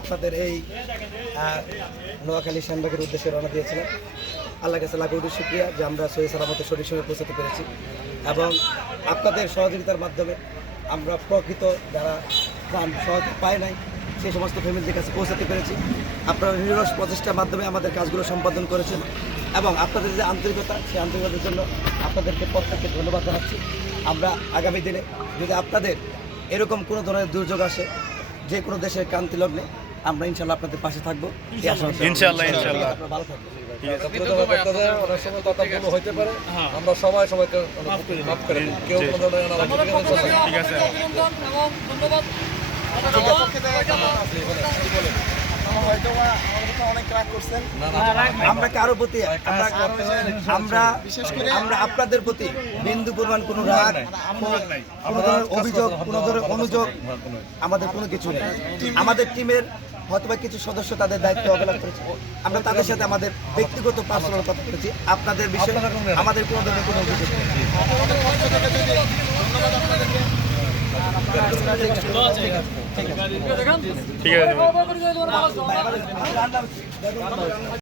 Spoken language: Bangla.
আপনাদের এই নোয়াখালী শ্যামবাগের উদ্দেশ্যে রওনা দিয়েছিলাম। আল্লাহ কাছে লাখ শুক্রিয়া যে আমরা সহি সালামতে শরীর সঙ্গে পৌঁছাতে পেরেছি। এবং আপনাদের সহযোগিতার মাধ্যমে আমরা প্রকৃত যারা প্রাণ সহযোগ পায় নাই সেই সমস্ত ফ্যামিলিদের কাছে পৌঁছাতে পেরেছি। আপনারা নিরস প্রচেষ্টার মাধ্যমে আমাদের কাজগুলো সম্পাদন করেছেন এবং আপনাদের যে আন্তরিকতা, সেই আন্তরিকতার জন্য আপনাদেরকে প্রত্যেককে ধন্যবাদ জানাচ্ছি। আমরা আগামী দিনে যদি আপনাদের এরকম কোনো ধরনের দুর্যোগ আসে যে কোনো দেশের ক্রান্তি লগ্নে আমরা ইনশাল্লাহ আপনাদের পাশে থাকব। ইনশাল্লাহ। ইনশাল্লাহ ভালো থাকবেন। অনেক সময় কথা হইতে পারে। আমরা সবাই সবাইকে করে দিই কেউ আমরা কারও প্রতি আমরা আমরা আমরা আপনাদের প্রতি বিন্দু পরিমাণ কোনো রাগ কোনো ধরনের অভিযোগ কোনো ধরনের অনুযোগ আমাদের কোনো কিছু নেই। আমাদের টিমের হয়তোবা কিছু সদস্য তাদের দায়িত্ব অবহেলা করেছে। আমরা তাদের সাথে আমাদের ব্যক্তিগত পার্সোনাল কথা বলেছি। আপনাদের বিষয়ে আমাদের কোনো ধরনের কোনো অভিযোগ নেই। ঠিক আছে